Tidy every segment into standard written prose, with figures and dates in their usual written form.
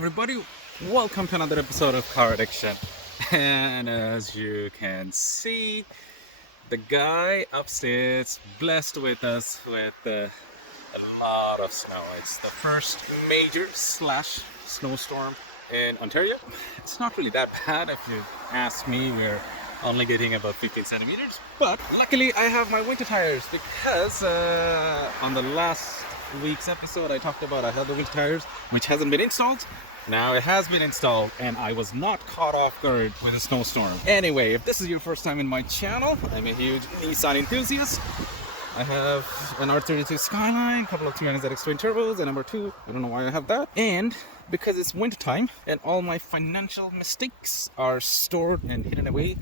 everybody, welcome to another episode of Car Addiction. And as you can see, the guy upstairs blessed with us with a lot of snow. It's the first major snowstorm in Ontario. It's not really that bad if you ask me. We're only getting about 15 centimeters, but luckily I have my winter tires because on the last week's episode I talked about I had the winter tires which hasn't been installed. Now it has been installed and I was not caught off guard with a snowstorm. Anyway, if this is your first time in my channel, I'm a huge Nissan enthusiast. I have an R32 Skyline, a couple of 300ZX twin turbos, and number 2, I don't know why I have that. And because it's winter time and all my financial mistakes are stored and hidden away,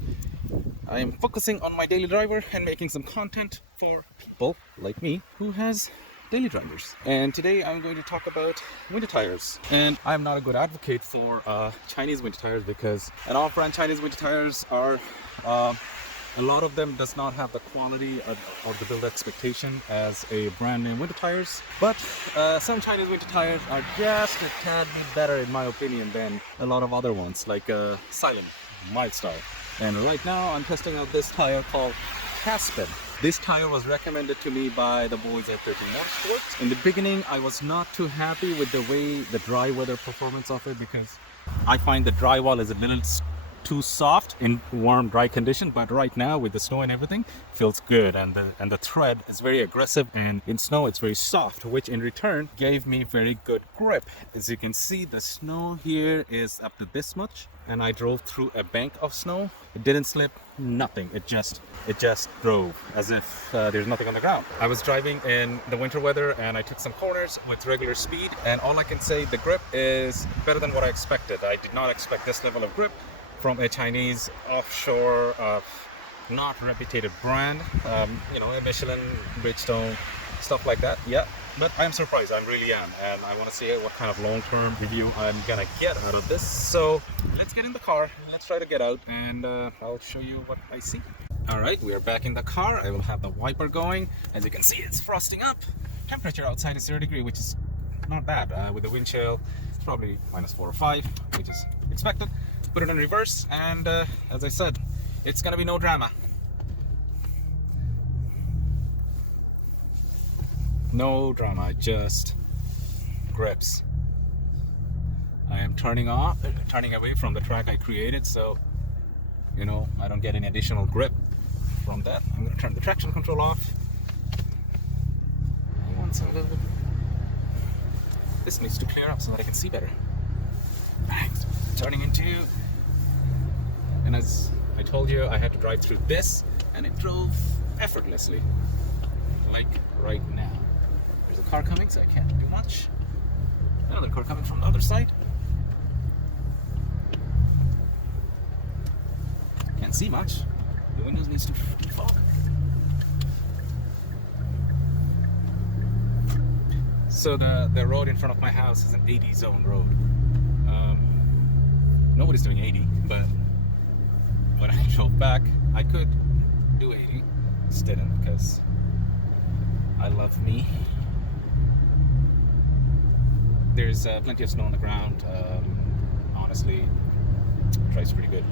I am focusing on my daily driver and making some content for people like me who has daily drivers. And today I'm going to talk about winter tires. And I'm not a good advocate for Chinese winter tires because an off-brand Chinese winter tires are a lot of them does not have the quality or the build expectation as a brand name winter tires. But some Chinese winter tires are just a tad bit better in my opinion than a lot of other ones like Silent, mild style. And right now I'm testing out this tire called Kapsen. This tire was recommended to me by the boys at 13 Motorsports. In the beginning, I was not too happy with the way the dry weather performance of it because I find the drywall is a little too soft in warm, dry condition. But right now, with the snow and everything, feels good, and the thread is very aggressive, and in snow it's very soft, which in return gave me very good grip. As you can see, the snow here is up to this much, and I drove through a bank of snow. It didn't slip, nothing. It just drove as if there's nothing on the ground. I was driving in the winter weather and I took some corners with regular speed, and all I can say, the grip is better than what I expected. I did not expect this level of grip from a Chinese offshore, not reputed brand, a Michelin, Bridgestone, stuff like that. Yeah, but I'm surprised, I really am, and I want to see what kind of long-term review I'm gonna get out of this. So let's get in the car, let's try to get out, and I'll show you what I see. All right, we are back in the car. I will have the wiper going. As you can see, it's frosting up. Temperature outside is 0 degrees, which is not bad. With the wind chill, it's probably -4 or 5, which is expected. Put it in reverse, and as I said, it's gonna be no drama. No drama, just grips. I am turning away from the track I created, so I don't get any additional grip from that. I'm gonna turn the traction control off. This needs to clear up so that I can see better. Right, turning into, and as I told you, I had to drive through this, and it drove effortlessly, like right now. There's a car coming, so I can't do much. Another car coming from the other side. Can't see much. The windows needs to fog. So the road in front of my house is an 80 zone road. Nobody's doing 80, but when I drove back, I could do 80. Just didn't because I love me. There's plenty of snow on the ground. Honestly, it drives pretty good.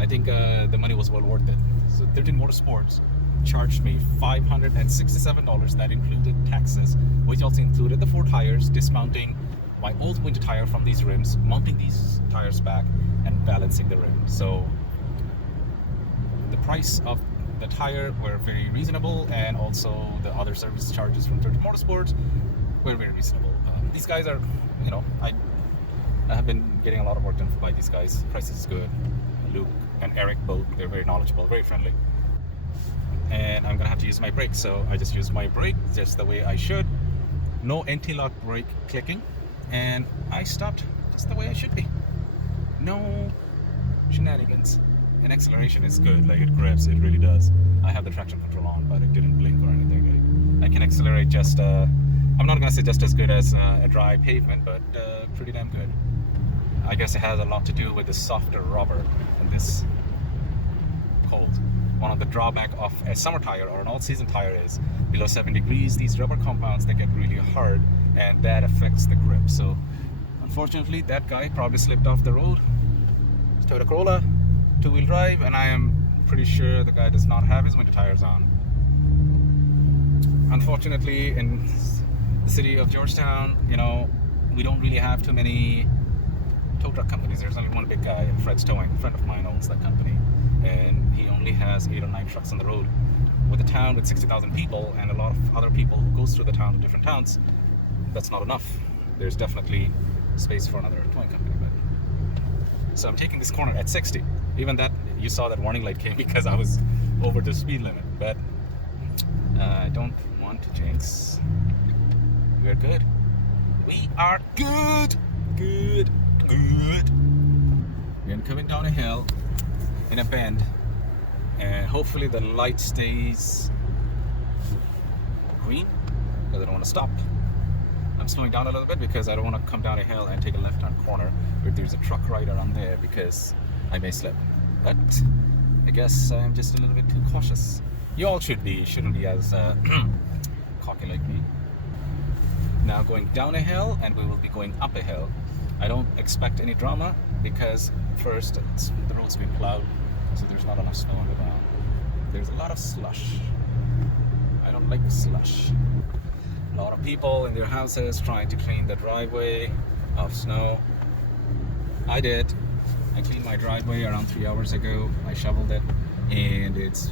I think the money was well worth it. So 13 Motorsports charged me $567. That included taxes, which also included the 4 tires, dismounting my old winter tire from these rims, mounting these tires back, and balancing the rim. So the price of the tire were very reasonable, and also the other service charges from 13 Motorsports were very reasonable. These guys are, I have been getting a lot of work done by these guys. The price is good. Luke and Eric both, they're very knowledgeable, very friendly. And I'm gonna have to use my brake, so I just used my brake just the way I should. No anti-lock brake clicking, and I stopped just the way I should be. No shenanigans. And acceleration is good, like it grips, it really does. I have the traction control on, but it didn't blink or anything. I can accelerate just, I'm not gonna say just as good as a dry pavement, but pretty damn good. I guess it has a lot to do with the softer rubber in this cold. One of the drawback of a summer tire or an all-season tire is below 7 degrees, these rubber compounds, they get really hard, and that affects the grip. So Unfortunately, that guy probably slipped off the road. Toyota Corolla, 2-wheel drive, and I am pretty sure the guy does not have his winter tires on. Unfortunately, in the city of Georgetown, we don't really have too many tow truck companies. There's only one big guy, Fred's Towing. A friend of mine owns that company, and he only has 8 or 9 trucks on the road. With a town with 60,000 people and a lot of other people who goes through the town to different towns, that's not enough. There's definitely space for another towing company. So I'm taking this corner at 60. Even that, you saw that warning light came because I was over the speed limit. But I don't want to jinx. We're good. We are good. Good. Good. We're coming down a hill in a bend, and hopefully the light stays green because I don't want to stop. I'm slowing down a little bit because I don't want to come down a hill and take a left-hand corner if there's a truck rider on there because I may slip. But I guess I'm just a little bit too cautious. You all shouldn't be as cocky like me. Now going down a hill, and we will be going up a hill. I don't expect any drama because first, the road's been plowed, so there's not enough snow on the ground. There's a lot of slush. I don't like the slush. A lot of people in their houses trying to clean the driveway of snow. I did. I cleaned my driveway around 3 hours ago. I shoveled it, and it's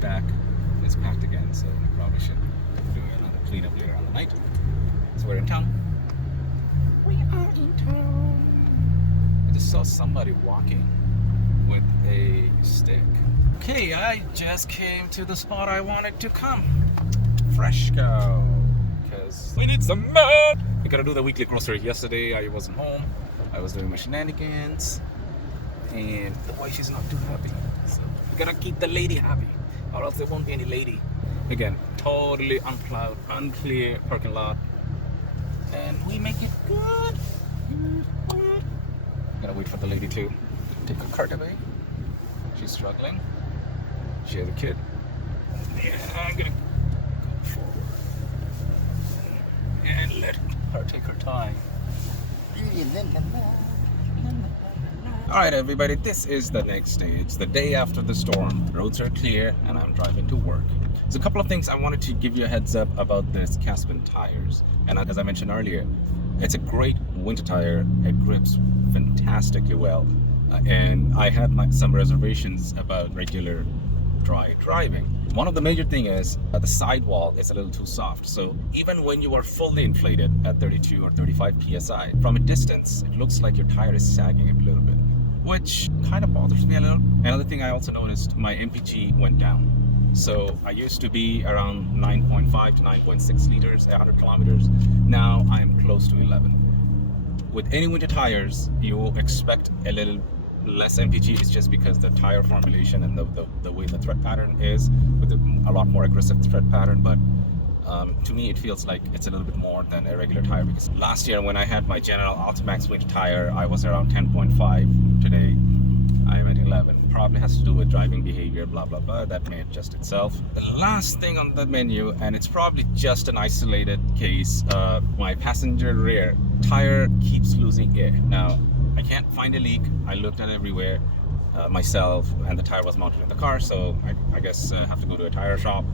back. It's packed again, so I probably should do another cleanup later on the night. So we're in town. We are in town. I just saw somebody walking with a stick. Okay, I just came to the spot I wanted to come. Fresco. Because we need some mud. We gotta do the weekly grocery. Yesterday I wasn't home. I was doing my shenanigans. And the wife is not too happy. So we gotta keep the lady happy, or else there won't be any lady. Again, totally unplowed, unclear parking lot. And we make it good. Good. Gotta wait for the lady to take her cart away. She's struggling. She has a kid. Yeah, I'm gonna go forward and let her take her time. Alright everybody, this is the next stage, the day after the storm. Roads are clear and I'm driving to work. There's a couple of things I wanted to give you a heads up about this Kapsen tires. And as I mentioned earlier, it's a great winter tire. It grips fantastically well. And I had some reservations about regular dry driving. One of the major thing is the sidewall is a little too soft. So even when you are fully inflated at 32 or 35 psi, from a distance, it looks like your tire is sagging a little bit, which kind of bothers me a little. Another thing I also noticed, my MPG went down. So I used to be around 9.5 to 9.6 liters, 100 kilometers. Now I'm close to 11. With any winter tires, you will expect a little less MPG. It's just because the tire formulation and the way the tread pattern is, with a lot more aggressive tread pattern. But to me, it feels like it's a little bit more than a regular tire, because last year when I had my General Ultimax winter tire, I was around 10.5. Today I'm at 11. Probably has to do with driving behavior, blah blah blah. That may adjust itself. The last thing on the menu, and it's probably just an isolated case, my passenger rear tire keeps losing air. Now I can't find a leak. I looked at everywhere myself, and the tire was mounted in the car, so I guess I have to go to a tire shop,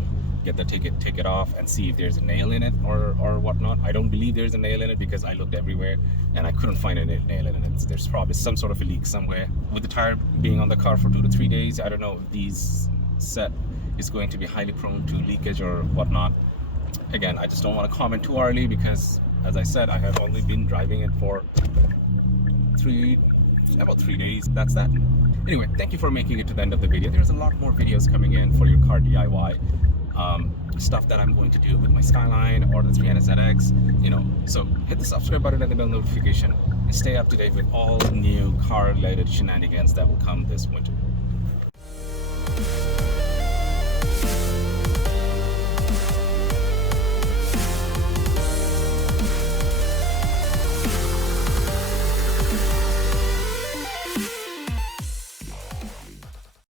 get the ticket, take it off, and see if there's a nail in it or whatnot. I don't believe there's a nail in it because I looked everywhere and I couldn't find a nail in it. There's probably some sort of a leak somewhere. With the tire being on the car for 2 to 3 days, I don't know if these set is going to be highly prone to leakage or whatnot. Again, I just don't want to comment too early because, as I said, I have only been driving it for about 3 days. That's that. Anyway, thank you for making it to the end of the video. There's a lot more videos coming in for your car DIY. Stuff that I'm going to do with my Skyline or the 300ZX, so hit the subscribe button and the bell notification and stay up to date with all new car related shenanigans that will come this winter.